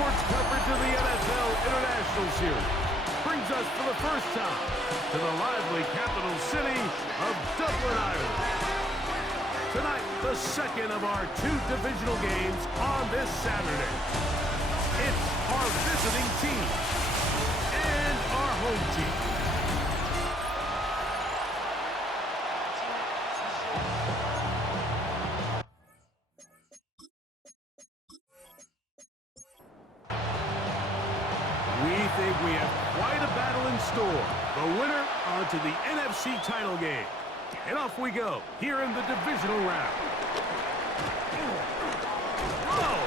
sports coverage of the NFL International Series brings us for the first time to the lively capital city of Dublin, Ireland. Tonight, the second of our two divisional games on this Saturday. It's our visiting team and our home team. We think we have quite a battle in store. The winner onto the NFC title game. And off we go here in the divisional round. Oh!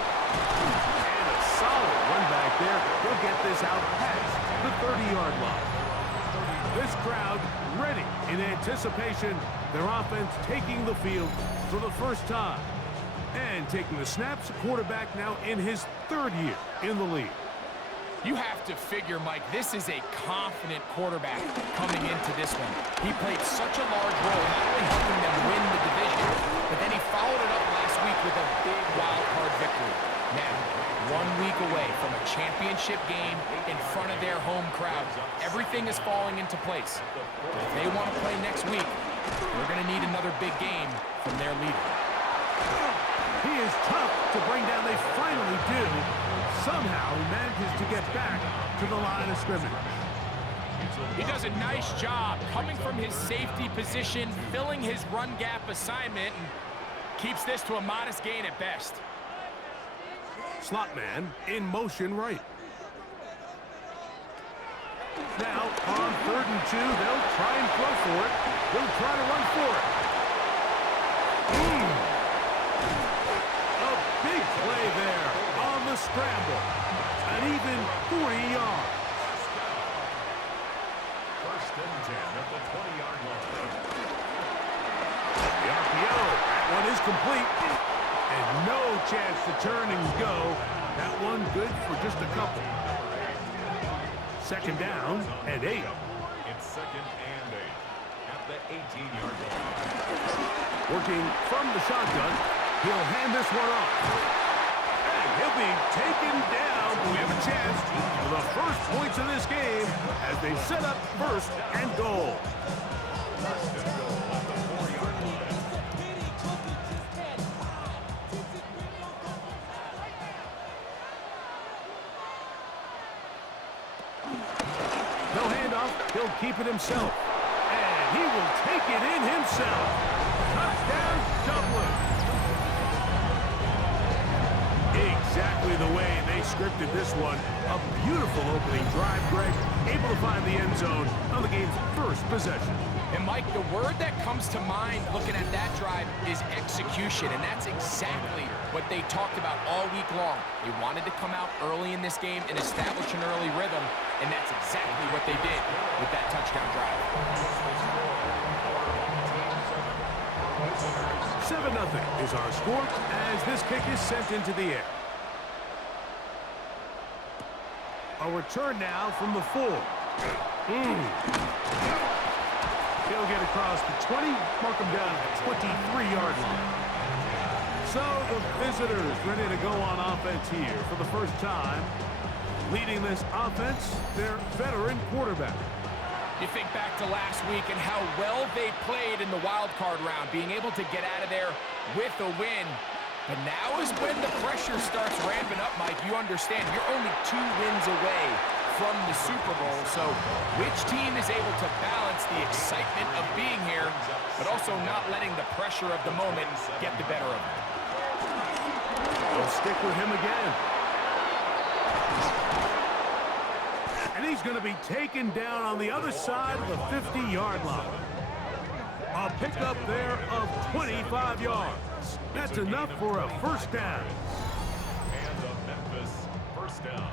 And a solid run back there. He'll get this out past the 30-yard line. This crowd ready in anticipation. Their offense taking the field for the first time. And taking the snaps, quarterback now in his third year in the league. You have to figure, Mike, this is a confident quarterback coming into this one. He played such a large role, not only helping them win the division, but then he followed it up last week with a big wild card victory. Now, 1 week away from a championship game in front of their home crowd, everything is falling into place. But if they want to play next week, they're going to need another big game from their leader. He is tough to bring down. They finally do. Somehow he manages to get back to the line of scrimmage. He does a nice job coming from his safety position, filling his run gap assignment, and keeps this to a modest gain at best. Slot man in motion right. Now on 3rd and 2, they'll try and throw for it. He'll try to run for it. A big play there on the scramble. An even 40 yards. First and 10 at the 20-yard line. The RPO. That one is complete. And no chance to turn and go. That one good for just a couple. Second down and 8. It's 2nd and 8 at the 18-yard line. Working from the shotgun, he'll hand this one off. And he'll be taken down. We have a chance for the first points of this game as they set up 1st and goal. First and goal at the 4-yard line. No handoff. He'll keep it himself. And he will take it in himself. Touchdown, Dublin. Exactly the way they scripted this one. A beautiful opening drive, Greg. Able to find the end zone on the game's first possession. And, Mike, the word that comes to mind looking at that drive is execution, and that's exactly what they talked about all week long. They wanted to come out early in this game and establish an early rhythm, and that's exactly what they did with that touchdown drive. 7-0 is our score as this kick is sent into the air. A return now from the 4. He'll get across the 20, mark him down at the 23-yard line. So the visitors ready to go on offense here for the first time. Leading this offense, their veteran quarterback. You think back to last week and how well they played in the wild card round, being able to get out of there with a win. But now is when the pressure starts ramping up, Mike. You understand, you're only 2 wins away from the Super Bowl. So which team is able to balance the excitement of being here, but also not letting the pressure of the moment get the better of them? They'll stick with him again. And he's going to be taken down on the other side of the 50-yard line. A pickup there of 25 yards. That's enough for a first down. And the Memphis first down.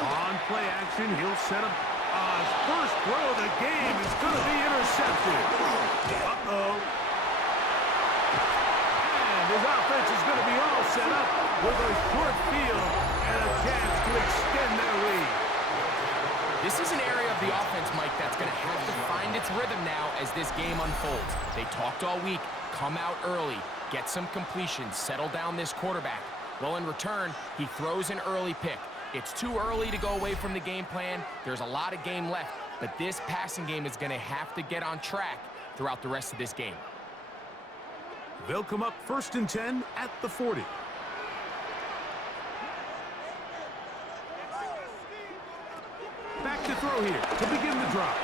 On play action, he'll set up his first throw of the game is going to be intercepted. Uh-oh. with a short field and a chance to extend their lead. This is an area of the offense, Mike, that's going to have to find its rhythm now as this game unfolds. They talked all week, come out early, get some completions, settle down this quarterback. Well, in return, he throws an early pick. It's too early to go away from the game plan. There's a lot of game left, but this passing game is going to have to get on track throughout the rest of this game. They'll come up 1st and 10 at the 40. Back to throw here to begin the drop.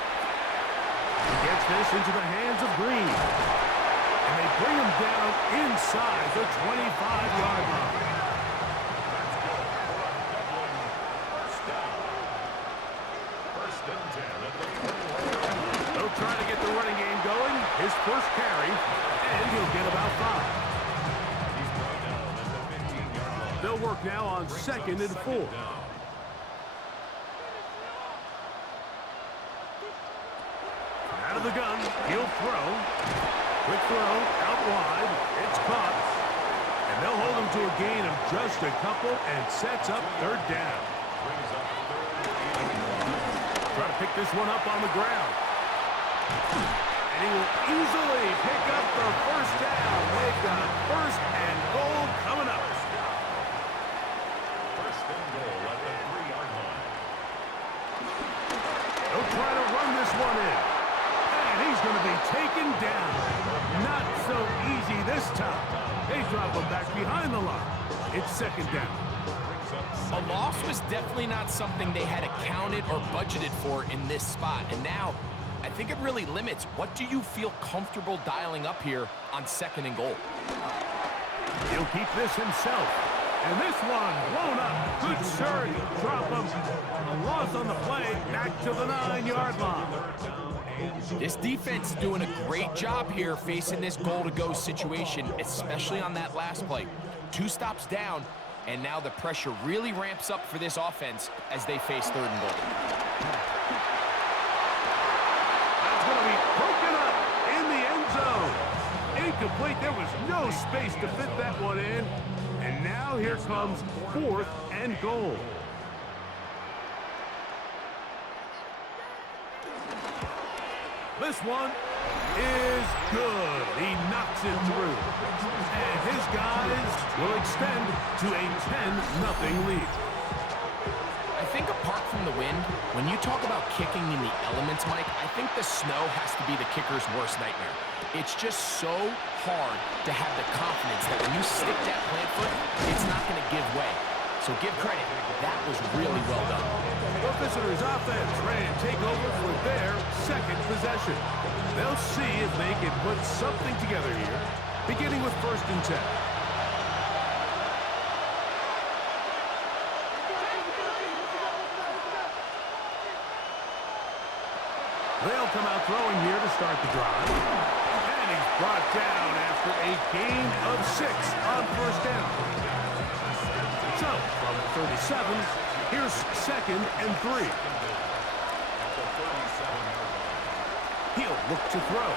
He gets this into the hands of Green. And they bring him down inside the 25-yard line. They'll try to get the running game going. His first carry, and he'll get about 5. They'll work now on 2nd and 4. Out of the gun, he'll throw. Quick throw, out wide. It's caught. And they'll hold him to a gain of just a couple and sets up 3rd down. Try to pick this one up on the ground. And he will easily pick up the 1st down. They've got 1st and goal coming up. 1st and goal at the 3-yard line. They'll try to run this one in. And he's going to be taken down. Not so easy this time. They drop him back behind the line. It's 2nd down. A loss was definitely not something they had accounted or budgeted for in this spot. And now, I think it really limits what do you feel comfortable dialing up here on 2nd and goal. He'll keep this himself. And this one blown up. Good surge. Drop him. A loss on the play. Back to the 9-yard line. This defense is doing a great job here facing this goal-to-go situation, especially on that last play. 2 stops down, and now the pressure really ramps up for this offense as they face 3rd and goal. That's going to be broken up in the end zone. Incomplete. There was no space to fit that one in. And now here comes 4th and goal. This one is good. He knocks it through. And his guys will extend to a 10-0 lead. I think apart from the wind, when you talk about kicking in the elements, Mike, I think the snow has to be the kicker's worst nightmare. It's just so hard to have the confidence that when you stick that plant foot, it's not going to give way. So give credit. That was really well done. The visitors' offense ready to take over for their 2nd possession. They'll see if they can put something together here, beginning with 1st and 10. They'll come out throwing here to start the drive. And he's brought down after a gain of 6 on 1st down. So, from 37, here's 2nd and 3. He'll look to throw.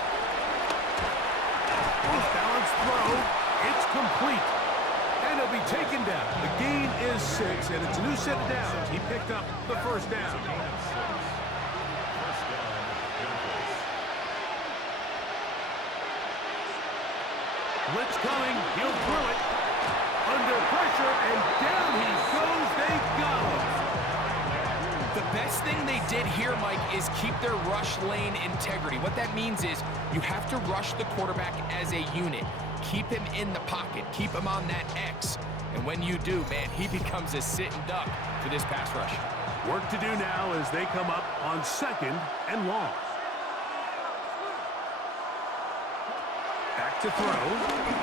Off-balance throw. It's complete. And he'll be taken down. The gain is 6, and it's a new set of downs. He picked up the 1st down. Blitz coming. He'll throw it. Under pressure, and down he goes. They got him. The best thing they did here, Mike, is keep their rush lane integrity. What that means is you have to rush the quarterback as a unit. Keep him in the pocket. Keep him on that X. And when you do, man, he becomes a sitting duck for this pass rush. Work to do now as they come up on 2nd and long. Back to throw.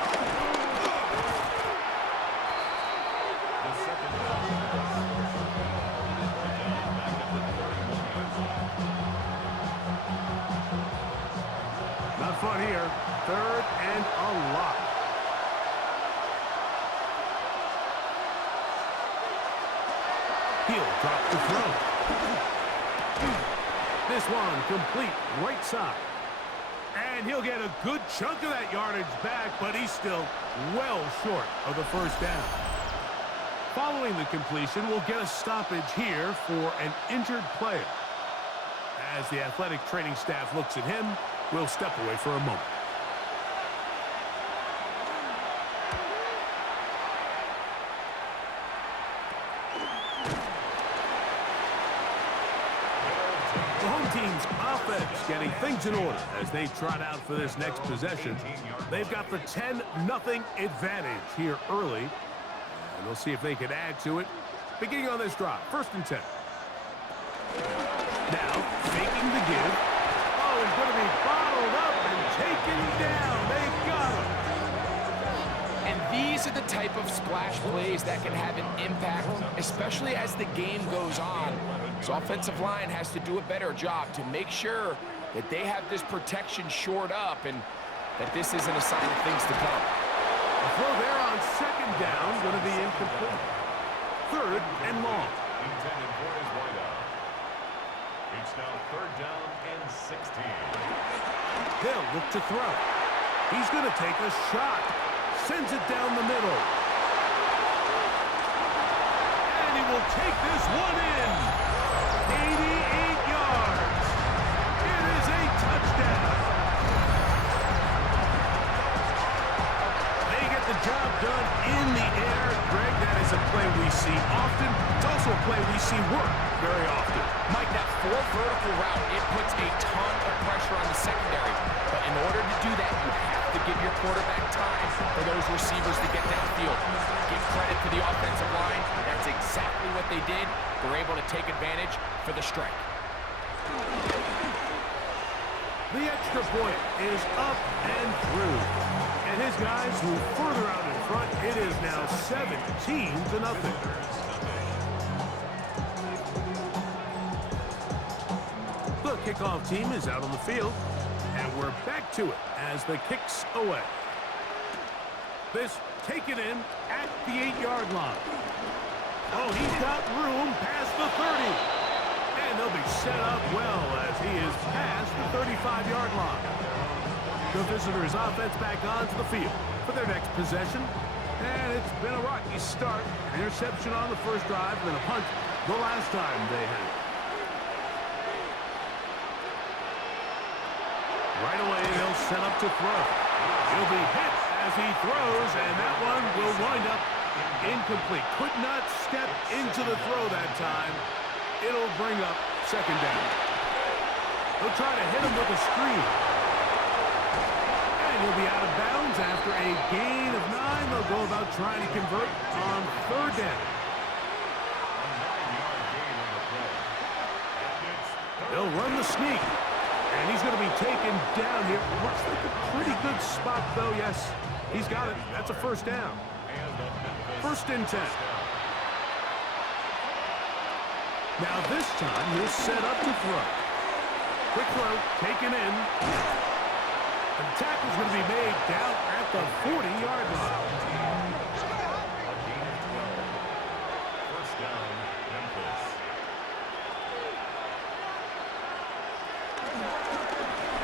Not fun here. 3rd and a lot. He'll drop the throw. This one complete right side. And he'll get a good chunk of that yardage back, but he's still well short of the 1st down. Following the completion, we'll get a stoppage here for an injured player. As the athletic training staff looks at him, we'll step away for a moment. The home team's offense getting things in order as they trot out for this next possession. They've got the 10-0 advantage here early. And we'll see if they can add to it. Beginning on this drive, 1st and 10. Now, faking the give. Oh, he's going to be bottled up and taken down. They got him. And these are the type of splash plays that can have an impact, especially as the game goes on. So offensive line has to do a better job to make sure that they have this protection shored up and that this isn't a sign of things to come. The throw there on 2nd down, going to be incomplete. 3rd and long. Intended for his wideout. It's now 3rd down and 16. They'll look to throw. He's going to take a shot. Sends it down the middle. And he will take this one in. 88 yards. It is a touchdown. They get the job done in the air. Greg, that is a play we see often. It's also a play we see work very often. Mike, that 4 vertical route, it puts a ton of pressure on the secondary. But in order to do that, you have to give your quarterback time for those receivers to get downfield. Give credit to the offensive line. That's exactly what they did. They're able to take advantage for the strike. The extra point is up and through. And his guys move further out in front. It is now 17-0. The kickoff team is out on the field. And we're back to it as the kick's away. This taken in at the 8-yard line. Oh, he's got room past the 30. And they'll be set up well as he is past the 35-yard line. The visitors' offense back onto the field for their next possession. And it's been a rocky start. An interception on the first drive and then a punt the last time they had it. Right away, they'll set up to throw. He'll be hit as he throws, and that one will wind up incomplete. Could not step into the throw that time. It'll bring up 2nd down. They'll try to hit him with a screen. And he'll be out of bounds after a gain of 9. They'll go about trying to convert on 3rd down. They'll run the sneak. And he's going to be taken down here. Looks like a pretty good spot, though. Yes, he's got it. That's a 1st down. 1st and 10. Now this time, he'll set up to throw. Quick throw, taken in. And the tackle's going to be made down at the 40-yard line.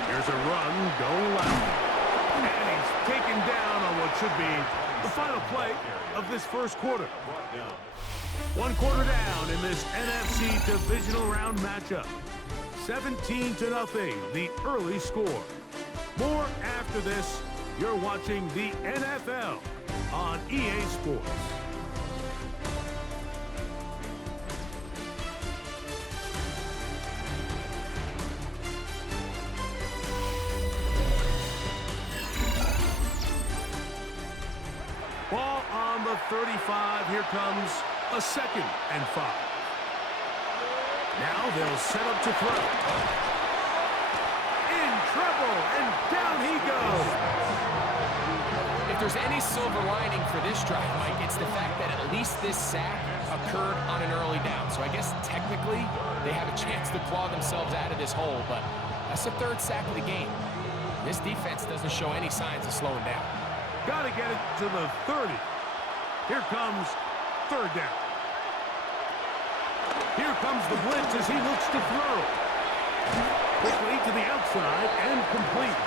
Here's a run, going left. And he's taken down on what should be the final play of this 1st quarter. 1 quarter down in this NFC divisional round matchup. 17-0, the early score. More after this. You're watching the NFL on EA Sports. Ball on the 35. Here comes a 2nd and 5. Now they'll set up to throw. In trouble, and down he goes. If there's any silver lining for this drive, Mike, it's the fact that at least this sack occurred on an early down. So I guess technically they have a chance to claw themselves out of this hole, but that's the 3rd sack of the game. This defense doesn't show any signs of slowing down. Got to get it to the 30. Here comes 3rd down. Here comes the blitz as he looks to throw. Quickly to the outside and complete.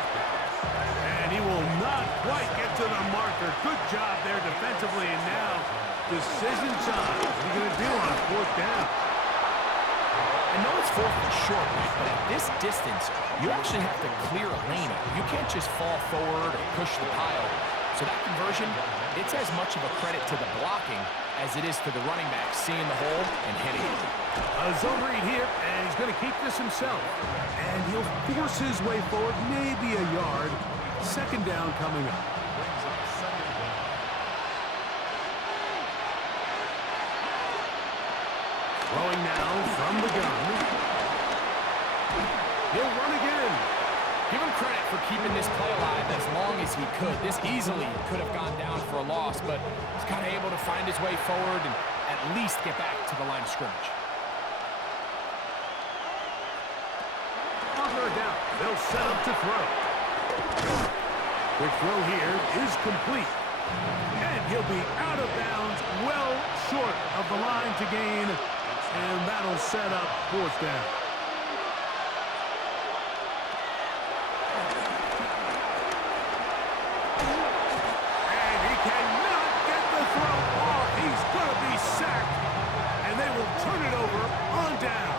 And he will not quite get to the marker. Good job there defensively, and now Decision time. What are you going to do on fourth down? I know it's fourth and short, Mike, but at this distance, you actually have to clear a lane. You can't just fall forward or push the pile. So that conversion, it's as much of a credit to the blocking as it is to the running back seeing the hole and hitting it. A zone read here, and he's going to keep this himself. And he'll force his way forward, maybe a yard. Second down coming up. Throwing now from the gun. He'll run again. Give him credit for keeping this play alive as long as he could. This easily could have gone down for a loss, but he's kind of able to find his way forward and at least get back to the line of scrimmage. On third down, they'll set up to throw. Quick throw here is complete. And he'll be out of bounds, well short of the line to gain. And that'll set up fourth down. And he cannot get the throw off. He's going to be sacked. And they will turn it over on down.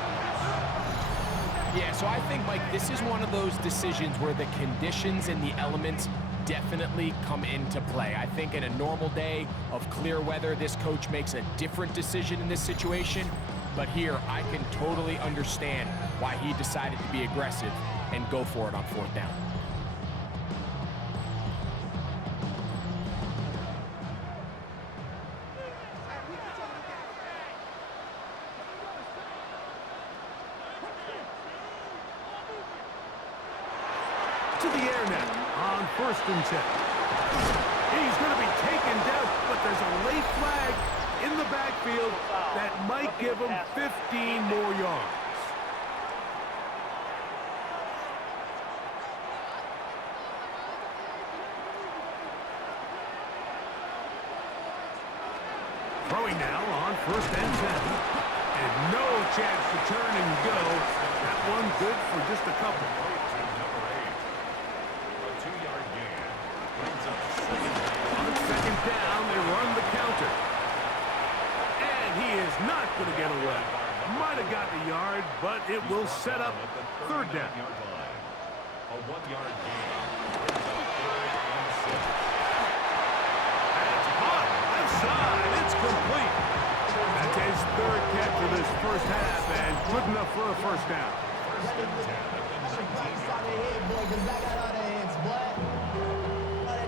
Yeah, so I think, Mike, this is one of those decisions where the conditions and the elements definitely come into play. I think in a normal day of clear weather, this coach makes a different decision in this situation. But here, I can totally understand why he decided to be aggressive and go for it on fourth down. To the air now on first and 10. He's going to be taken down, but there's a late flag in the backfield that might give him 15 more yards. Throwing now on first and 10. And no chance to turn and go. That one good for just a couple. On second down, they run the counter. And he is not going to get away. Might have got the yard, but it will set up third down. A 1-yard gain. That's hot. Left side. It's complete. That's his third catch of this first half, and good enough for a first down. First and 10 at the 19-yard line.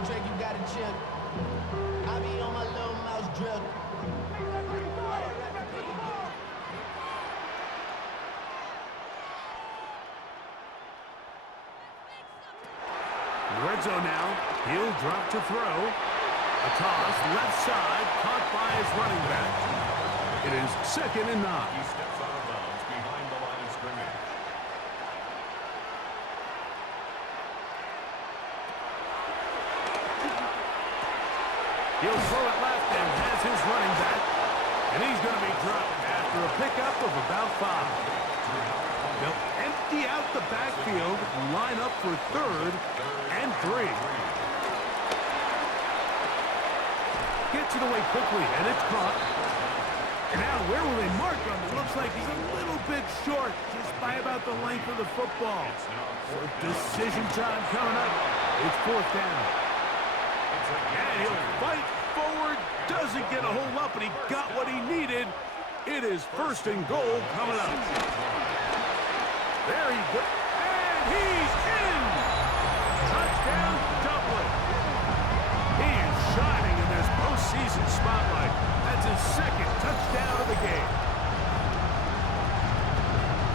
You got a chip. I be on my little mouse drip. Red zone now. He'll drop to throw. A toss, left side, caught by his running back. It is second and 9. He steps out of bounds behind the line of scrimmage. He'll throw it left and has his running back. And he's going to be dropped after a pickup of about 5. They'll empty out the backfield, line up for third and 3. Gets it away quickly, and it's caught. And now where will they mark him? It looks like he's a little bit short, just by about the length of the football. So decision time coming up. It's fourth down. And he'll fight forward, doesn't get a whole lot, but he got what he needed. It is first and goal coming up. There he goes, and he's in! Touchdown, Dublin. He is shining in this postseason spotlight. That's his second touchdown of the game.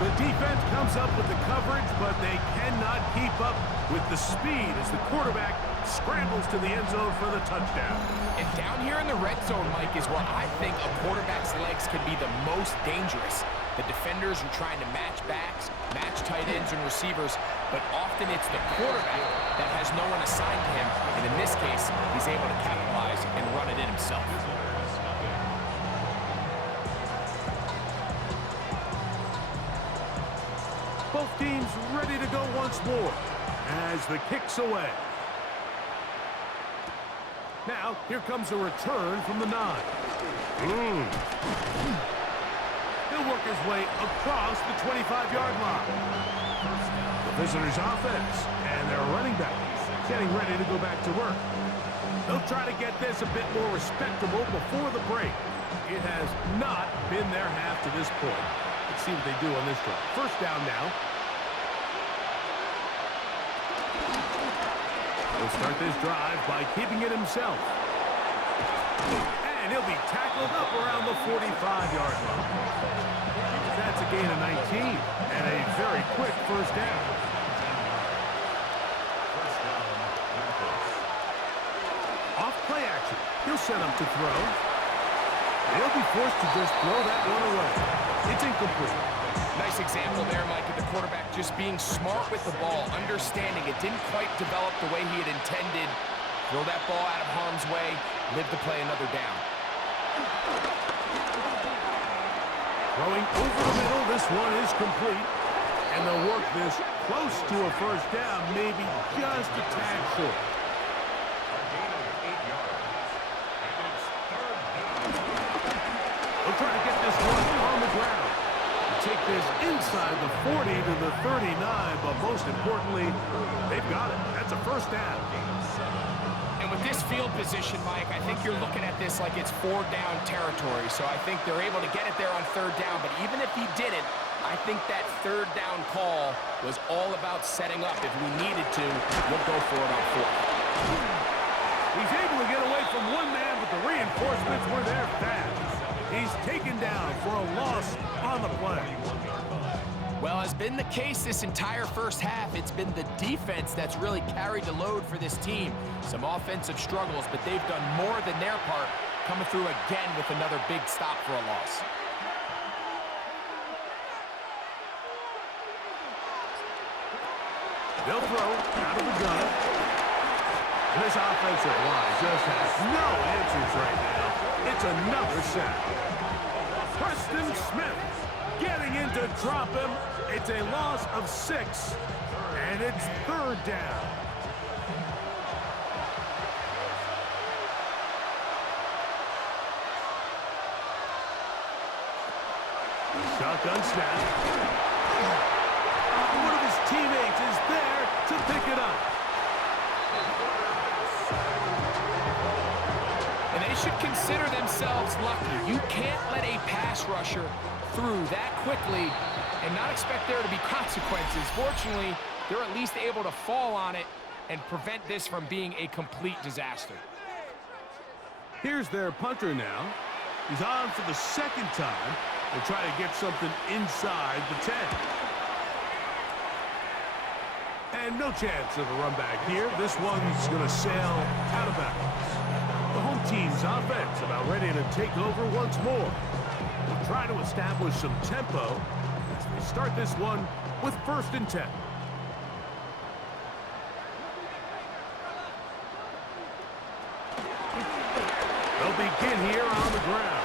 The defense comes up with the coverage, but they cannot keep up with the speed as the quarterback scrambles to the end zone for the touchdown. And down here in the red zone, Mike, is where I think a quarterback's legs can be the most dangerous. The defenders are trying to match backs, match tight ends and receivers, but often it's the quarterback that has no one assigned to him, and in this case, he's able to capitalize and run it in himself. Both teams ready to go once more as the kick's away. Now, here comes a return from the 9. He'll work his way across the 25-yard line. The visitors' offense and their running back getting ready to go back to work. They'll try to get this a bit more respectable before the break. It has not been their half to this point. Let's see what they do on this drive. First down now. He'll start this drive by keeping it himself. And he'll be tackled up around the 45-yard line. That's a gain of 19 and a very quick first down. Off play action. He'll set up to throw. He'll be forced to just throw that one away. It's incomplete. Nice example there, Mike, of the quarterback just being smart with the ball, understanding it didn't quite develop the way he had intended. Throw that ball out of harm's way, live to play another down. Throwing over the middle, this one is complete. And they'll work this close to a first down, maybe just a tad short. They'll try to get this one on the ground. Take this inside the 40 to the 39, but most importantly, they've got it. That's a first down. And with this field position, Mike, I think you're looking at this like it's 4-down territory. So I think they're able to get it there on third down. But even if he didn't, I think that third down call was all about setting up. If we needed to, we'll go for it on fourth. He's able to get away from one man, but the reinforcements were there fast. He's taken down for a loss on the play. Well, has been the case this entire first half. It's been the defense that's really carried the load for this team. Some offensive struggles, but they've done more than their part, coming through again with another big stop for a loss. They'll throw out of the gun. And this offensive line just has no answers right now. It's another sack. Preston Smith getting in to drop him. It's a loss of 6, and it's third down. Shotgun snap. One of his teammates is there to pick it up. And they should consider themselves lucky. You can't let a pass rusher through that quickly and not expect there to be consequences. Fortunately, they're at least able to fall on it and prevent this from being a complete disaster. Here's their punter now. He's on for the second time. They'll try to get something inside the 10. And no chance of a run back here. This one's going to sail out of bounds. The home team's offense about ready to take over once more. They'll try to establish some tempo as they start this one with 1st and 10. They'll begin here on the ground.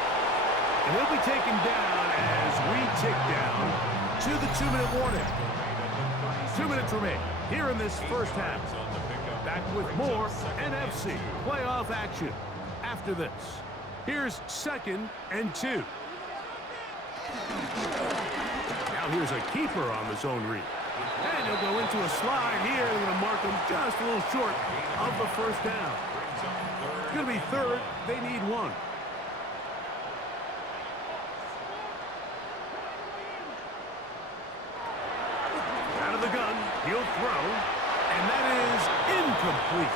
And he'll be taken down as we tick down to the 2-minute warning. 2 minutes remain here in this first half. Back with more NFC playoff action after this. Here's 2nd and 2. Now here's a keeper on the zone read. And he'll go into a slide here. They're going to mark him just a little short of the first down. It's going to be 3rd. They need 1. Out of the gun. He'll throw. And that is incomplete.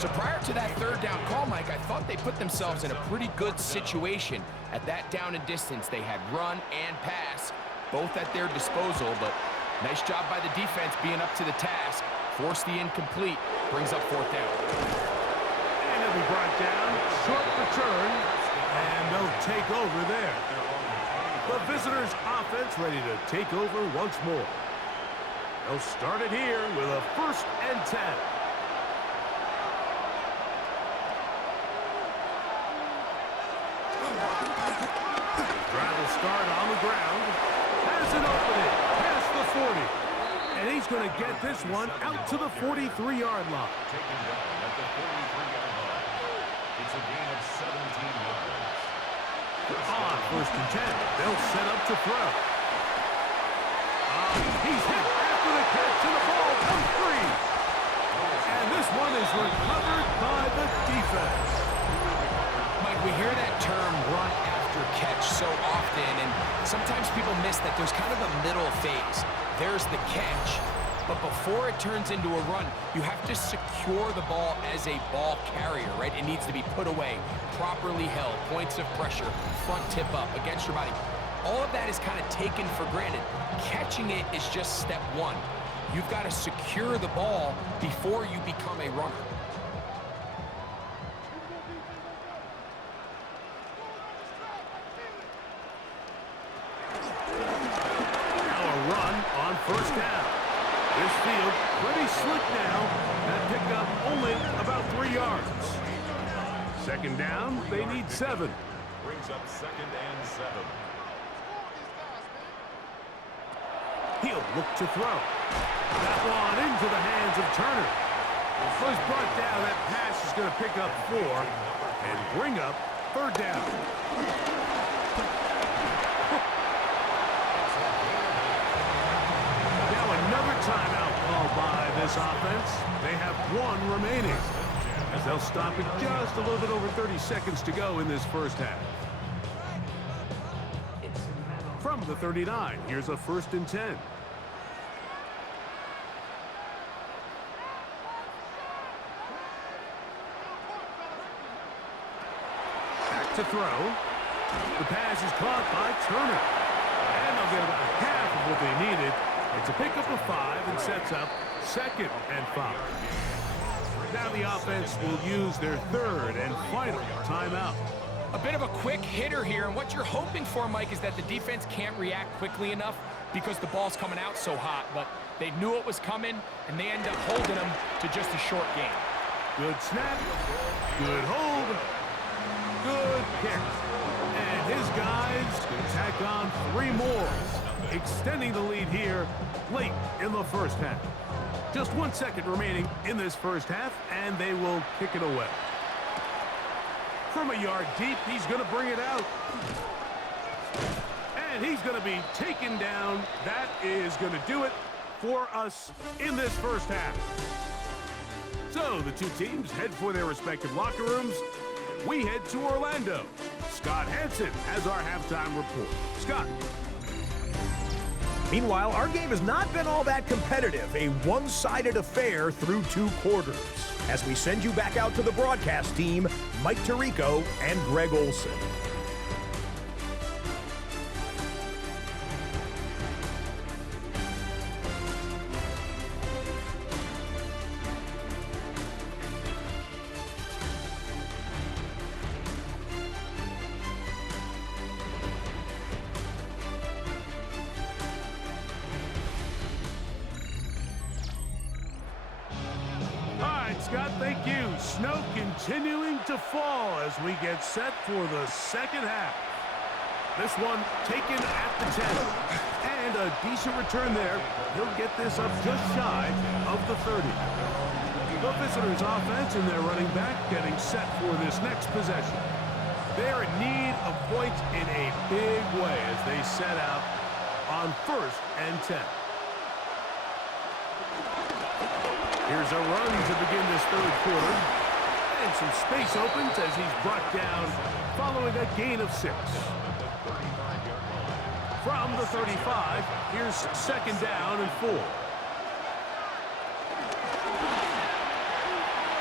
So prior to that 3rd down call, Mike, I thought they put themselves in a pretty good situation at that down and distance. They had run and pass, both at their disposal, but nice job by the defense being up to the task. Force the incomplete, brings up 4th down. And it'll be brought down, short return, and they'll take over there. The visitors' offense ready to take over once more. They'll start it here with a 1st and 10. Drive will start on the ground. Has an opening past the 40. And he's going to get this one out to the 43-yard line. Taken down at the 43-yard line. It's a gain of 17 yards. On first and 10, they'll set up to throw. He's hit after the catch, and the ball comes free. And this one is recovered by the defense. Mike, we hear that term run after catch so often, and sometimes people miss that there's kind of a middle phase. There's the catch, but before it turns into a run, you have to secure the ball as a ball carrier, right? It needs to be put away, properly held, points of pressure, front tip up against your body. All of that is kind of taken for granted. Catching it is just step one. You've got to secure the ball before you become a runner. Now a run on first down. This field pretty slick now. That pickup only about 3 yards. Second down, they need 7. Brings up 2nd and 7. He'll look to throw. That one into the hands of Turner. So he's brought down. That pass is going to pick up 4 and bring up third down. Now another timeout called by this offense. They have 1 remaining, as they'll stop it just a little bit over 30 seconds to go in this first half. From the 39, here's a 1st and 10. Back to throw. The pass is caught by Turner. And they'll get about half of what they needed. It's a pickup of 5 and sets up 2nd and 5. Now the offense will use their 3rd and final timeout. A bit of a quick hitter here, and what you're hoping for, Mike, is that the defense can't react quickly enough because the ball's coming out so hot, but they knew it was coming, and they end up holding them to just a short game. Good snap, good hold, good kick. And his guys can tack on 3 more, extending the lead here late in the first half. Just 1 second remaining in this first half, and they will kick it away. From a yard deep, he's going to bring it out. And he's going to be taken down. That is going to do it for us in this first half. So the 2 teams head for their respective locker rooms. We head to Orlando. Scott Hansen has our halftime report. Scott. Meanwhile, our game has not been all that competitive, a one-sided affair through 2 quarters. As we send you back out to the broadcast team, Mike Tirico and Greg Olson. Scott, thank you. Snow continuing to fall as we get set for the second half. This one taken at the 10. And a decent return there. He'll get this up just shy of the 30. The visitors' offense and their running back getting set for this next possession. They're in need of points in a big way as they set out on 1st and 10. Here's a run to begin this 3rd quarter. And some space opens as he's brought down following a gain of 6. From the 35, here's 2nd down and 4.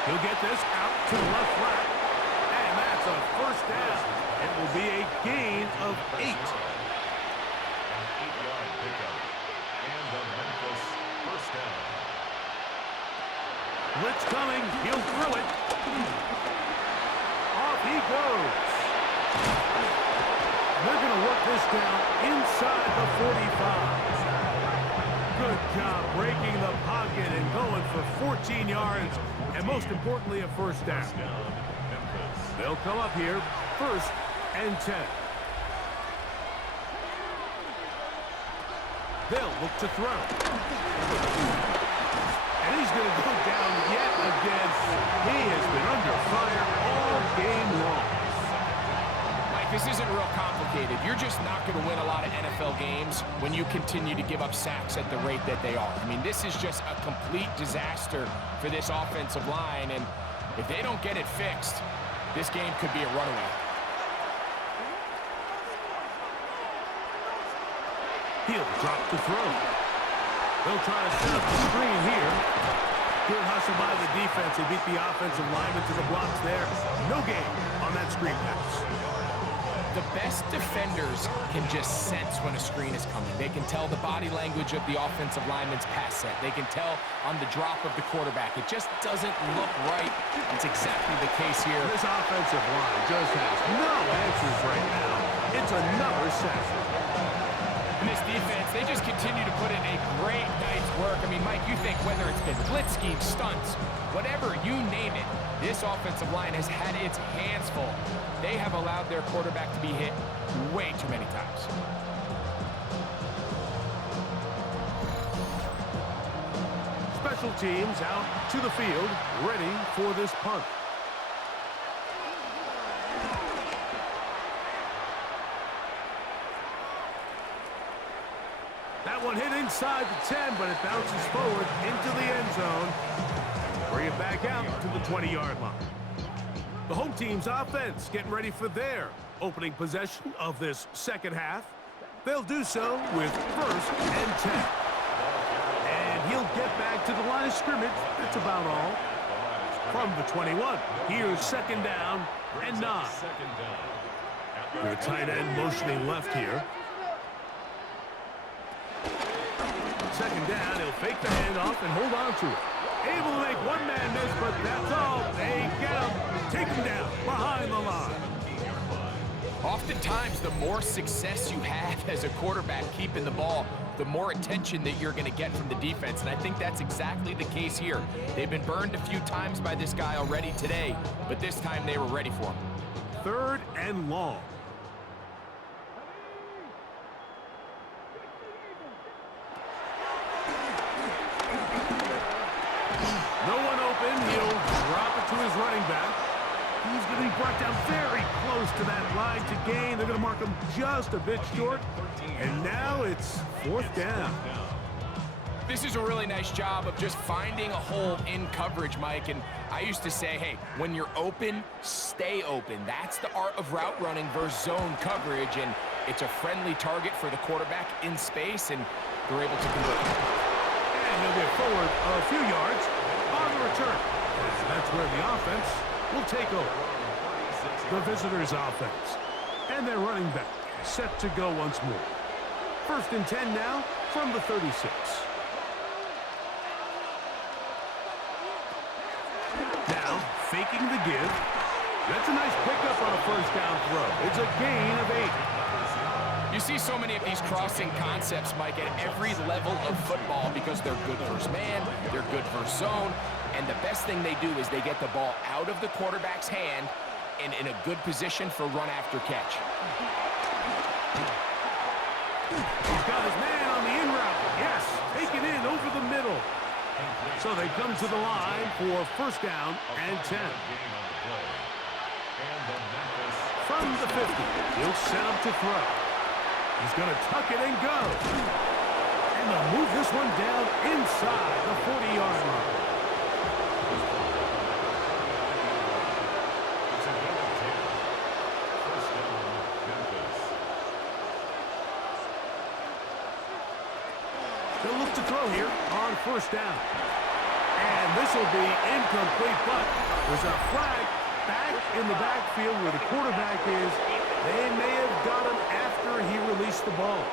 He'll get this out to the left flat. And that's a 1st down. It will be a gain of 8. An 8-yard pickup. And the Memphis 1st down. Blitz coming. He'll throw it. Off he goes. They're going to work this down inside the 45. Good job breaking the pocket and going for 14 yards. And most importantly, a 1st down. They'll come up here 1st and 10. They'll look to throw. And he's going to go down yet again. He has been under fire all game this isn't real complicated. You're just not going to win a lot of NFL games when you continue to give up sacks at the rate that they are. I mean, this is just a complete disaster for this offensive line, and if they don't get it fixed, this game could be a runaway. He'll drop to throw. They'll try to set up the screen here. Good hustle by the defense. They beat the offensive lineman to the blocks there. No gain on that screen pass. The best defenders can just sense when a screen is coming. They can tell the body language of the offensive lineman's pass set. They can tell on the drop of the quarterback. It just doesn't look right. It's exactly the case here. This offensive line just has no answers right now. It's another sack. And this defense, they just continue to put in a great night's work. I mean, Mike, you think whether it's been blitz schemes, stunts, whatever, you name it, this offensive line has had its hands full. They have allowed their quarterback to be hit way too many times. Special teams out to the field, ready for this punt. That one hit inside the 10, but it bounces forward into the end zone. Bring it back out to the 20-yard line. The home team's offense getting ready for their opening possession of this second half. They'll do so with 1st and 10. And he'll get back to the line of scrimmage. That's about all. From the 21, here's 2nd down and 9. The tight end motioning left here. 2nd down, he'll fake the handoff and hold on to it. Able to make one man miss, but that's all. They get him, take him down behind the line. Oftentimes, the more success you have as a quarterback keeping the ball, the more attention that you're going to get from the defense, and I think that's exactly the case here. They've been burned a few times by this guy already today, but this time they were ready for him. 3rd and long. No one open. He'll drop it to his running back. He's going to be brought down very close to that line to gain. They're going to mark him just a bit short. And now it's 4th down. This is a really nice job of just finding a hole in coverage, Mike. And I used to say, hey, when you're open, stay open. That's the art of route running versus zone coverage. And it's a friendly target for the quarterback in space, and they're able to convert. And he'll get forward a few yards on the return. And that's where the offense will take over. The visitors' offense. And their running back set to go once more. 1st and 10 now from the 36. Now, faking the give. That's a nice pickup on a 1st down throw. It's a gain of 8. You see so many of these crossing concepts, Mike, at every level of football because they're good versus man, they're good versus zone, and the best thing they do is they get the ball out of the quarterback's hand and in a good position for run after catch. He's got his man on the in route. Yes, taken in over the middle. So they come to the line for 1st down and 10. From the 50, he'll set up to throw. He's going to tuck it and go. And they'll move this one down inside the 40-yard line. They'll look to throw here on 1st down. And this will be incomplete, but there's a flag back in the backfield where the quarterback is. They may have got him after he released the ball.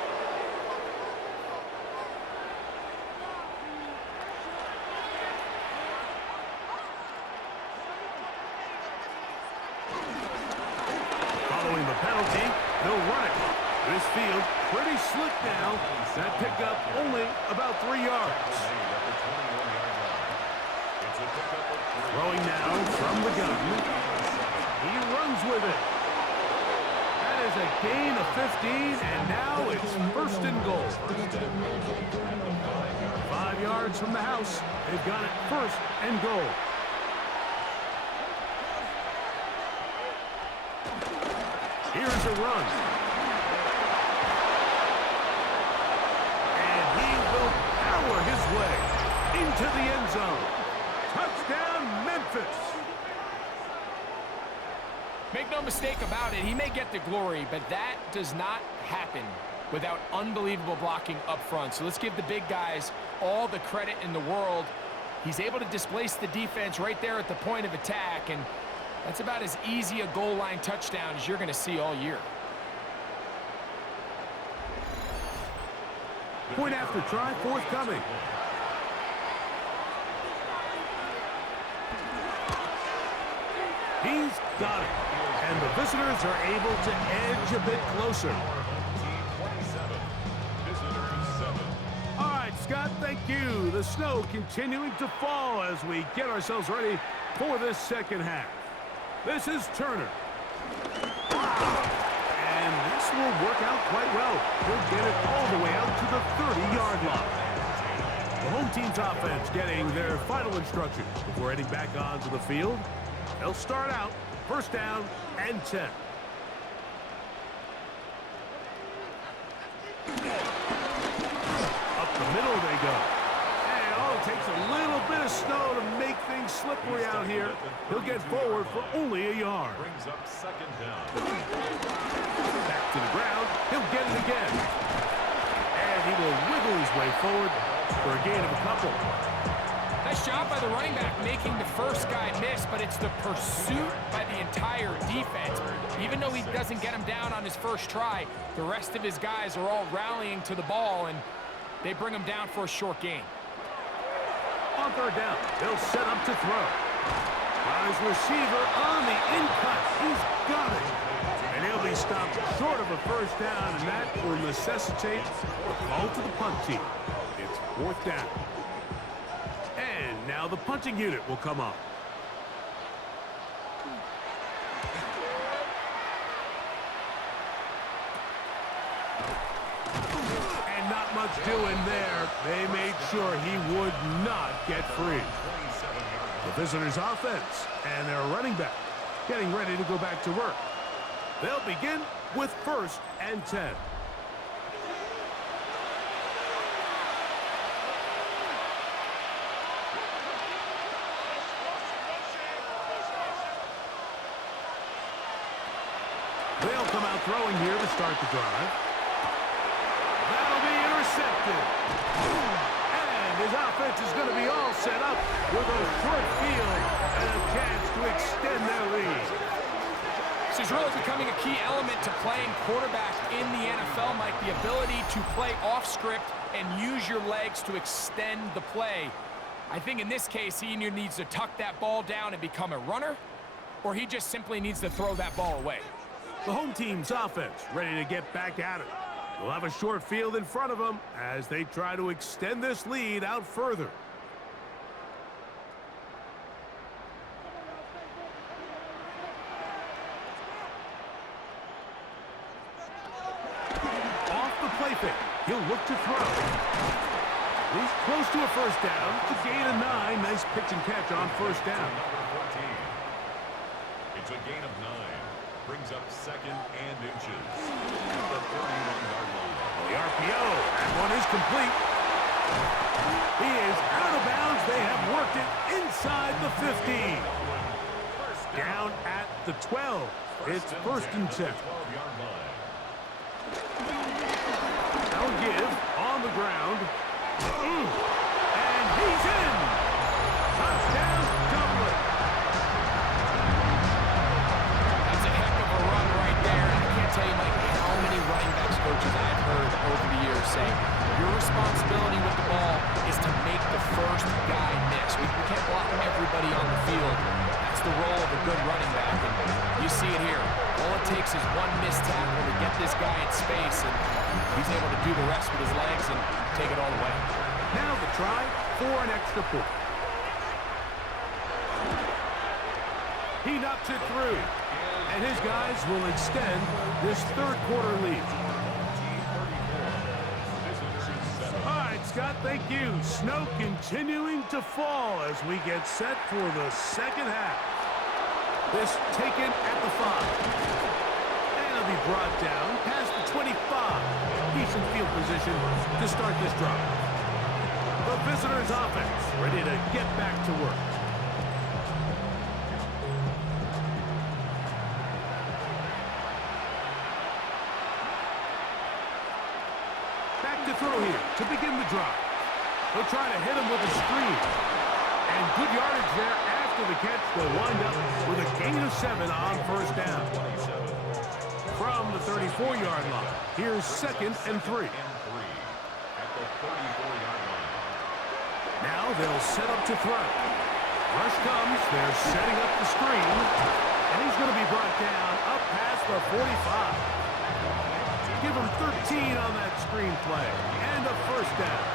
Following the penalty, they'll run it. This field pretty slick now. That pickup only about 3 yards. Throwing now from the gun. He runs with it. That is a gain of 15, and now it's 1st and goal. 5 yards from the house. They've got it 1st and goal. Here's a run. And he will power his way into the end zone. Touchdown, Memphis. Make no mistake about it, he may get the glory, but that does not happen without unbelievable blocking up front. So let's give the big guys all the credit in the world. He's able to displace the defense right there at the point of attack, and that's about as easy a goal line touchdown as you're going to see all year. Point after try forthcoming. He's got it. And the visitors are able to edge a bit closer. All right, Scott, thank you. The snow continuing to fall as we get ourselves ready for this second half. This is Turner. And this will work out quite well. He'll get it all the way out to the 30-yard line. The home team's offense getting their final instructions before heading back onto the field. They'll start out first down and 10. Up the middle they go. And it takes a little bit of snow to make things slippery out here. He'll get forward for only a yard. Brings up second down. Back to the ground. He'll get it again. And he will wiggle his way forward for a gain of a couple. Nice job by the running back making the first guy miss, but it's the pursuit by the entire defense. Even though he doesn't get him down on his first try, the rest of his guys are all rallying to the ball, and they bring him down for a short gain. On third down, they'll set up to throw. Got his receiver on the in-cut. He's got it. And he'll be stopped short of a first down, and that will necessitate a call to the punt team. It's fourth down. And now the punting unit will come up. And not much doing there. They made sure he would not get free. The visitors' offense and their running back getting ready to go back to work. They'll begin with first and 10. They'll come out throwing here to start the drive. That'll be intercepted. And his offense is going to be all set up with a short field and a chance to extend their lead. This is really becoming a key element to playing quarterback in the NFL, Mike, the ability to play off script and use your legs to extend the play. I think in this case, he either needs to tuck that ball down and become a runner, or he just simply needs to throw that ball away. The home team's offense ready to get back at it. They'll have a short field in front of them as they try to extend this lead out further. Off the play fake, he'll look to throw. He's close to a first down. To gain of 9. Nice pitch and catch on first down. It's a gain of 9. Brings up second and inches at the 31-yard line. The RPO, that one is complete. He is out of bounds. They have worked it inside the 15. Down at the 12. It's first and 10. They'll give on the ground. And he's in. Touchdown, Dublin. That's a heck of a run right there. I can't tell you, Mike, how many running backs coaches I've heard over the years say, your responsibility with the ball is to make the first guy miss. We can't block everybody on the field. That's the role of a good running back. And you see it here. All it takes is one missed tackle to get this guy in space, and he's able to do the rest with his legs and take it all away. Now the try for an extra point. He knocks it through, and his guys will extend this third quarter lead. All right, Scott, thank you. Snow continuing to fall as we get set for the second half. This taken at the 5. And he'll be brought down past the 25. Decent field position to start this drive. The visitors' offense ready to get back to work. Back to throw here to begin the drive. They'll try to hit him with a screen. And good yardage there after the catch. They'll wind up with a gain of 7 on first down. From the 34-yard line, here's 2nd and 3. Now they'll set up to throw. Rush comes. They're setting up the screen. And he's going to be brought down up past the 45. Give him 13 on that screen play. And a first down.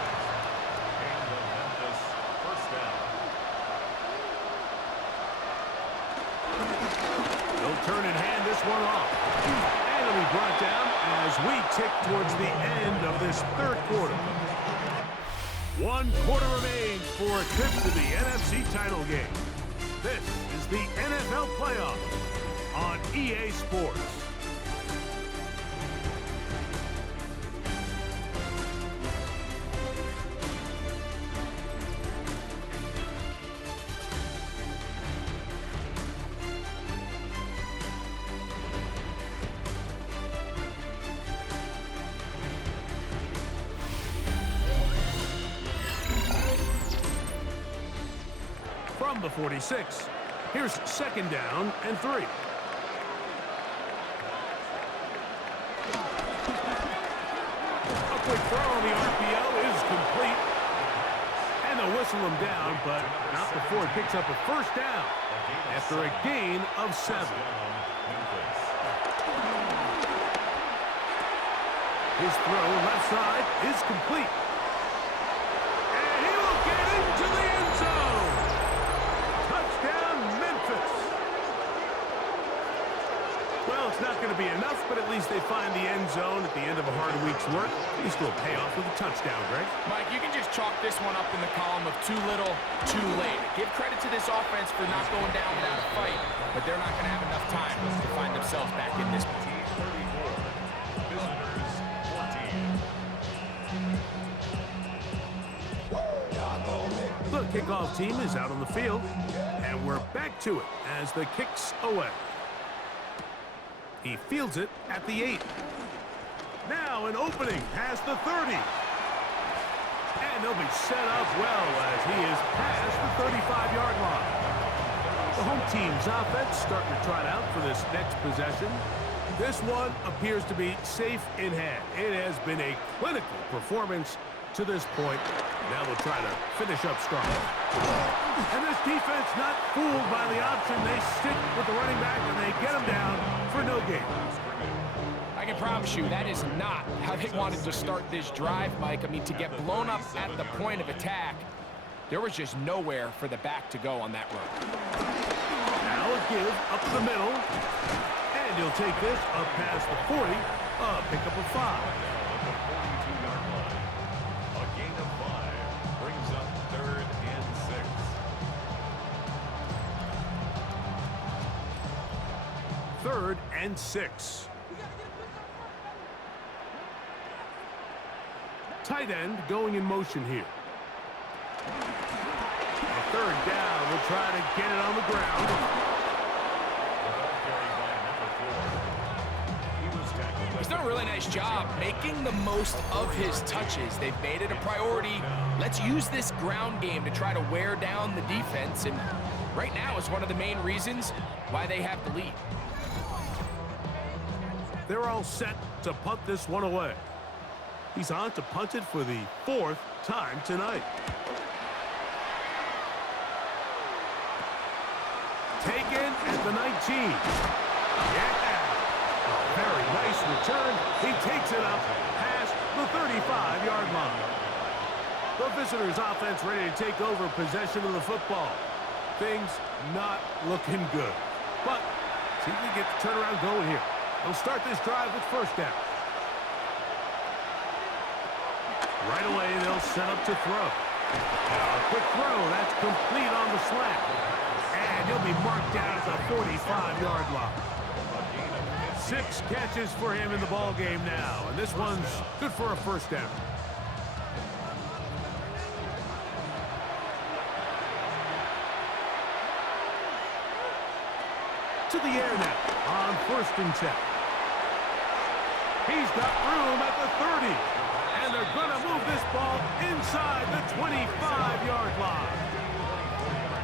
They'll turn and hand this one off. And it'll be brought down as we tick towards the end of this third quarter. 1 quarter remains for a trip to the NFC title game. This is the NFL playoffs on EA Sports. From the 46, here's 2nd down and 3. A quick throw on the RPO is complete. And they'll whistle him down, but not before he picks up a first down after a gain of 7. His throw left side is complete. And he will get into the end zone. Touchdown, Memphis. Well, it's not going to be enough, but at least they find the end zone at the end of a hard week's work. At least they'll pay off with a touchdown, Greg. Mike, you can just chalk this one up in the column of too little, too late. Give credit to this offense for not going down without a fight, but they're not going to have enough time to find themselves back in this. The kickoff team is out on the field, and we're back to it as the kick's away. He fields it at the 8. Now an opening past the 30. And they'll be set up well as he is past the 35-yard line. The home team's offense starting to trot out for this next possession. This one appears to be safe in hand. It has been a clinical performance to this point. Now they'll try to finish up strong. And this defense not fooled by the option. They stick with the running back and they get him down for no gain. I can promise you that is not how they wanted to start this drive, Mike. I mean, to get blown up at the point of attack, there was just nowhere for the back to go on that run. Now a give up the middle. And he'll take this up past the 40. Pick up a 5. Third and 6. Tight end going in motion here. And 3rd down. We'll try to get it on the ground. He's done a really nice job making the most of his touches. They've made it a priority. Let's use this ground game to try to wear down the defense. And right now is one of the main reasons why they have the lead. They're all set to punt this one away. He's on to punt it for the 4th time tonight. Taken at the 19. Yeah. A very nice return. He takes it up past the 35-yard line. The visitors' offense ready to take over possession of the football. Things not looking good. But see if they get the turnaround going here. They'll start this drive with first down. Right away, they'll set up to throw. A quick throw. That's complete on the slant. And he'll be marked down at the 45-yard line. 6 catches for him in the ball game now, and this one's good for a first down. To the air now on 1st and 10. He's got room at the 30, and they're going to move this ball inside the 25-yard line.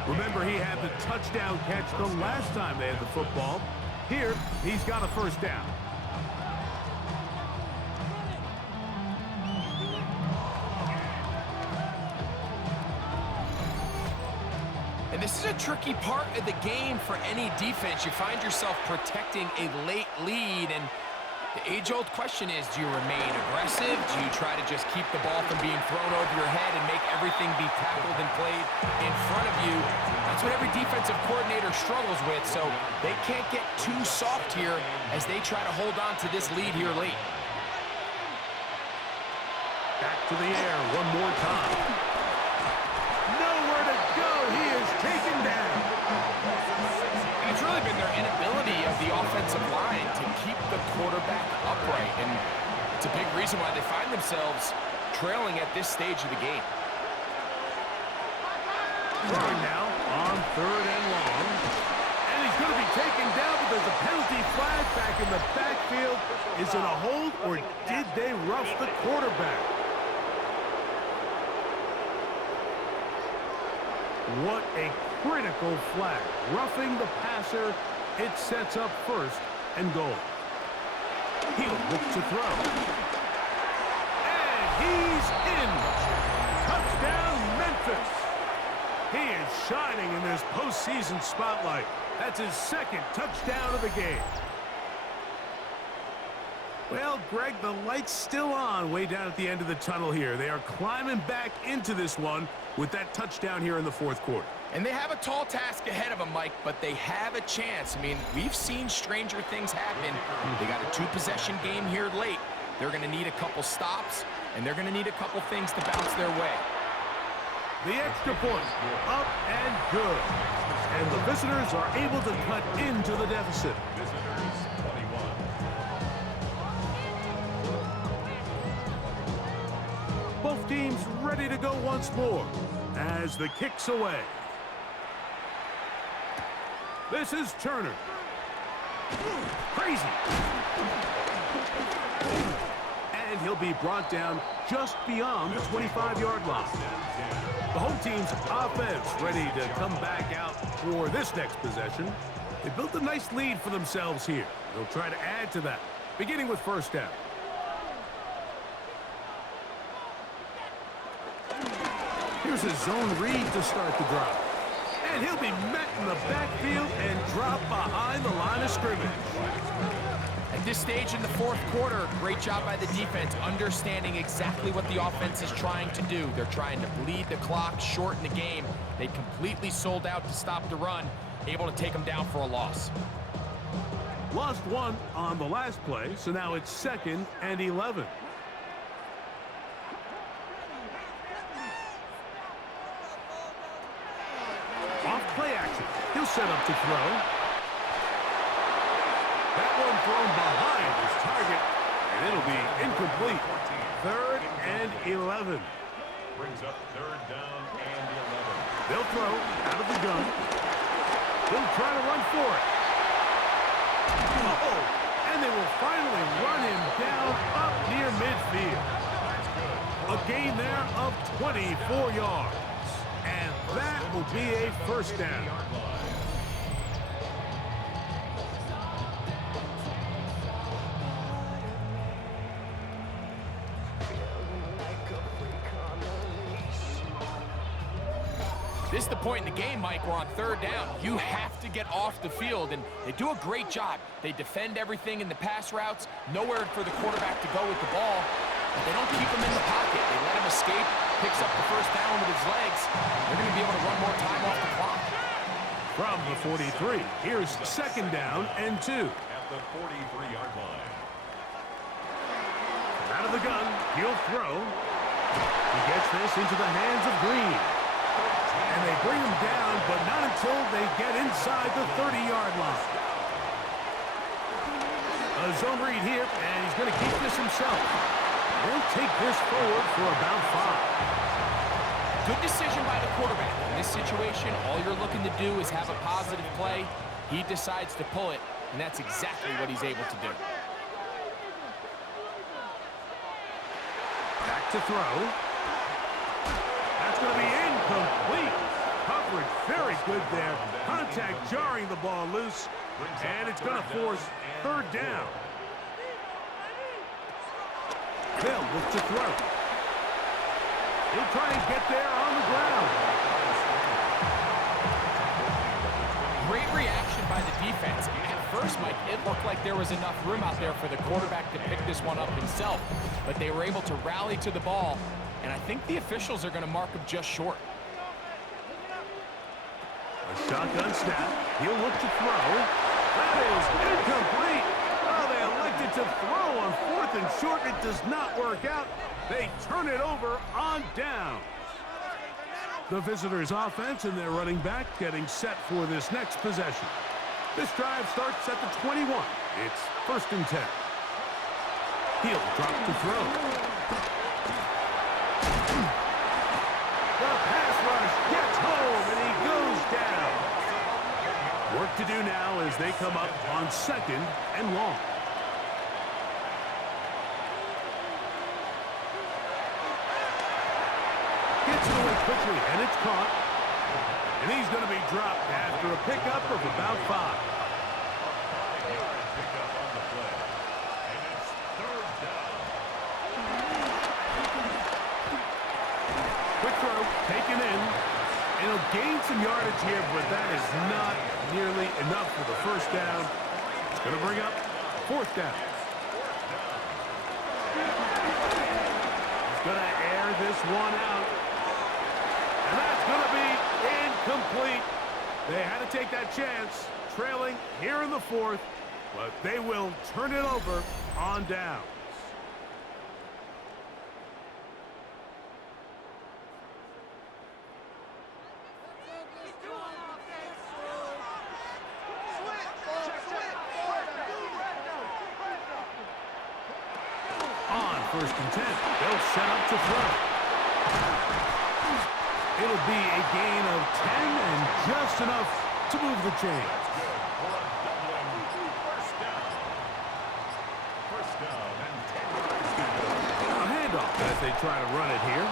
Remember, he had the touchdown catch the last time they had the football. Here, he's got a first down. And this is a tricky part of the game for any defense. You find yourself protecting a late lead, and the age-old question is, do you remain aggressive? Do you try to just keep the ball from being thrown over your head and make everything be tackled and played in front of you? That's what every defensive coordinator struggles with, so they can't get too soft here as they try to hold on to this lead here late. Back to the air one more time. Nowhere to go. He is taken down. And it's really been their inability of the offensive line to keep the quarterback upright, and it's a big reason why they find themselves trailing at this stage of the game. Throwing now on 3rd and long. And he's going to be taken down, but there's a penalty flag back in the backfield. Is it a hold, or did they rough the quarterback? What a critical flag. Roughing the passer, it sets up 1st and goal. He'll look to throw. And he's in. Touchdown, Memphis. He is shining in this postseason spotlight. That's his 2nd touchdown of the game. Well, Greg, the light's still on way down at the end of the tunnel here. They are climbing back into this one with that touchdown here in the 4th quarter. And they have a tall task ahead of them, Mike, but they have a chance. I mean, we've seen stranger things happen. They got a 2-possession game here late. They're going to need a couple stops, and they're going to need a couple things to bounce their way. The extra point, up and good. And the visitors are able to cut into the deficit. Visitors 21. Both teams ready to go once more as the kick's away. This is Turner. Crazy. And he'll be brought down just beyond the 25-yard line. The home team's offense ready to come back out for this next possession. They built a nice lead for themselves here. They'll try to add to that, beginning with 1st down. Here's a zone read to start the drive. And he'll be met in the backfield and dropped behind the line of scrimmage. At this stage in the 4th quarter, great job by the defense, understanding exactly what the offense is trying to do. They're trying to bleed the clock, shorten the game. They completely sold out to stop the run, able to take them down for a loss. Lost 1 on the last play, so now it's 2nd and 11. Off play action. He'll set up to throw. That one thrown behind his target, and it'll be incomplete. 3rd and 11. Brings up 3rd down and 11. They'll throw out of the gun. He'll try to run for it. Uh-oh. And they will finally run him down up near midfield. A gain there of 24 yards. And that will be a first down. This is the point in the game, Mike. We're on 3rd down. You have to get off the field, and they do a great job. They defend everything in the pass routes, nowhere for the quarterback to go with the ball, but they don't keep him in the pocket. They let him escape, picks up the first down with his legs. They're going to be able to run more time off the clock. From the 43, here's 2nd down and 2. At the 43-yard line. Out of the gun, he'll throw. He gets this into the hands of Green. And they bring him down, but not until they get inside the 30-yard line. A A zone read here, and he's going to keep this himself. He'll take this forward for about 5. Good decision by the quarterback. In this situation, all you're looking to do is have a positive play. He decides to pull it, and that's exactly what he's able to do. Back to throw. That's going to be incomplete. Coverage very good there. Contact jarring the ball loose, and it's going to force 3rd down. They'll look to throw. He'll try and get there on the ground. Great reaction by the defense. At first, Mike, it looked like there was enough room out there for the quarterback to pick this one up himself, but they were able to rally to the ball, and I think the officials are going to mark him just short. A shotgun snap. He'll look to throw. That is incomplete. Oh, they elected to throw on 4th and short. It does not work out. They turn it over on downs. The visitors' offense and their running back getting set for this next possession. This drive starts at the 21. It's 1st and 10. He'll drop to throw. The pass rush gets home, and he goes down. Work to do now as they come up on 2nd and long. Gets it away quickly, and it's caught. And he's going to be dropped after a pickup of about 5. Quick throw, taken in. And he'll gain some yardage here, but that is not nearly enough for the 1st down. It's going to bring up 4th down. He's going to air this one out. And that's going to be incomplete. They had to take that chance, trailing here in the 4th, but they will turn it over on downs. On 1st and 10, they'll set up to throw. It'll be a gain of 10 and just enough to move the chains. A handoff as they try to run it here.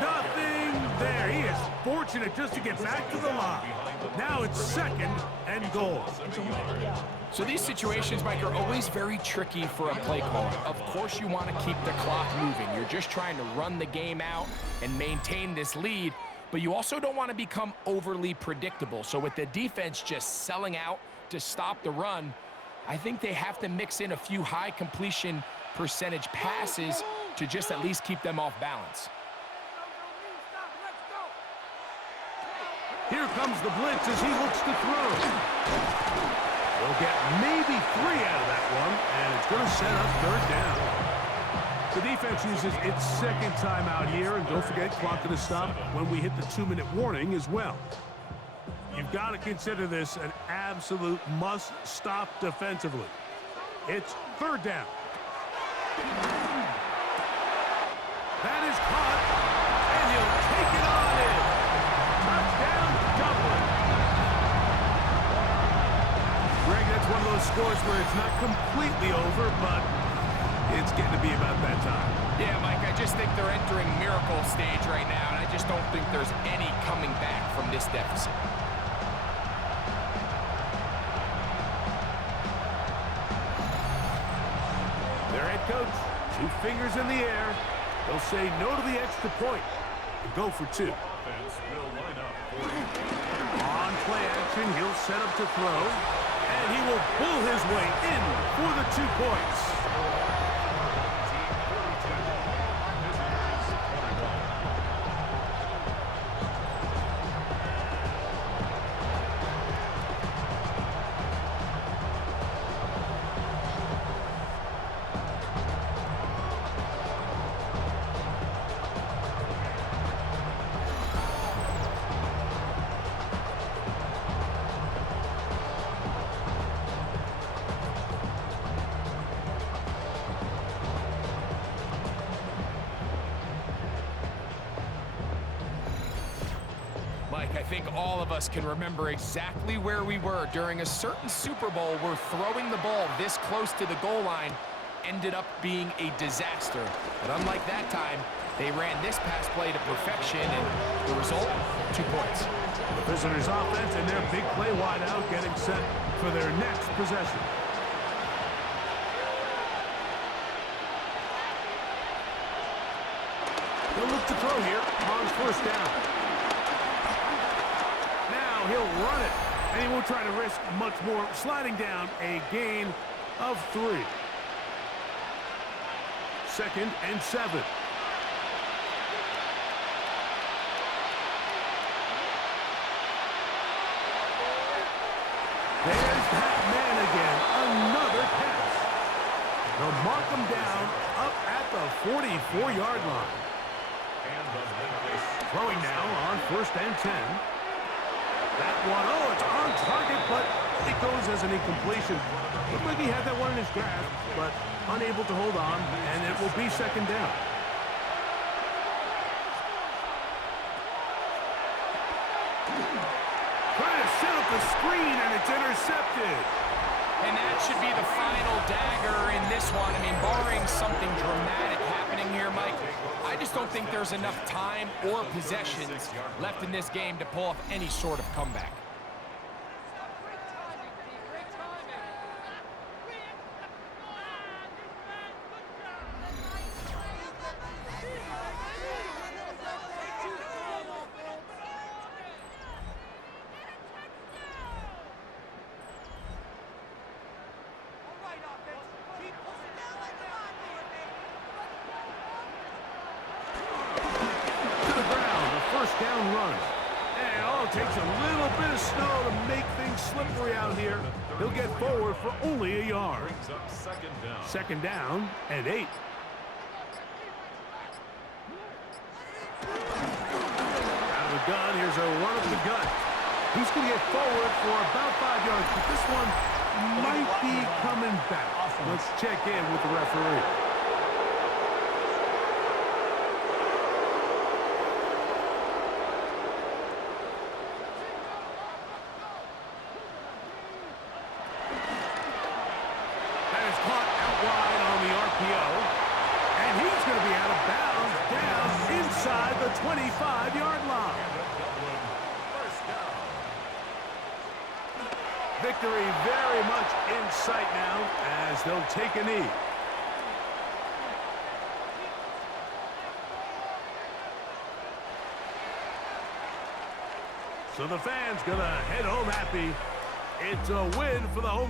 Nothing there. He is fortunate just to get back to the line. Now it's 2nd and goal. So these situations, Mike, are always very tricky for a play caller. Of course you want to keep the clock moving. You're just trying to run the game out and maintain this lead, but you also don't want to become overly predictable. So with the defense just selling out to stop the run, I think they have to mix in a few high completion percentage passes to just at least keep them off balance. Here comes the blitz as he looks to throw. They'll get maybe 3 out of that one, and it's going to set up 3rd down. The defense uses its 2nd timeout here, and don't forget, clock going to stop when we hit the 2-minute warning as well. You've got to consider this an absolute must-stop defensively. It's 3rd down. That is caught, and he'll take it on in. Touchdown, Dublin. Greg, that's one of those scores where it's not completely over, but it's getting to be about that time. Yeah, Mike, I just think they're entering miracle stage right now, and I just don't think there's any coming back from this deficit. Their head coach, 2 fingers in the air. They'll say no to the extra point and go for 2. On play action, he'll set up to throw, and he will pull his way in for the 2 points. Mike. I think all of us can remember exactly where we were during a certain Super Bowl where throwing the ball this close to the goal line ended up being a disaster. But unlike that time, they ran this pass play to perfection, and the result, 2 points. The visitors' offense and their big play wide out getting set for their next possession. He'll look to throw here on first down. Now he'll run it, and he won't try to risk much more, sliding down a gain of 3. 2nd and 7. There's that man again, another catch. They'll mark him down up at the 44-yard line. Throwing now on 1st and 10. That one, oh, it's on target, but it goes as an incompletion. Looked like he had that one in his grasp, but unable to hold on, and it will be 2nd down. Trying to set up the screen, and it's intercepted. And that should be the final dagger in this one. I mean, barring something dramatic happening here, Mike, I just don't think there's enough time or possessions left in this game to pull off any sort of comeback. Down run. And all it takes a little bit of snow to make things slippery out here. He'll get forward for only a yard. 2nd down and 8. Out of the gun, here's a run up the gut. He's going to get forward for about 5 yards, but this one might be coming back. Let's check in with the referee. And he's going to be out of bounds down inside the 25-yard line. Victory very much in sight now as they'll take a knee. So the fans going to head home happy. It's a win for the home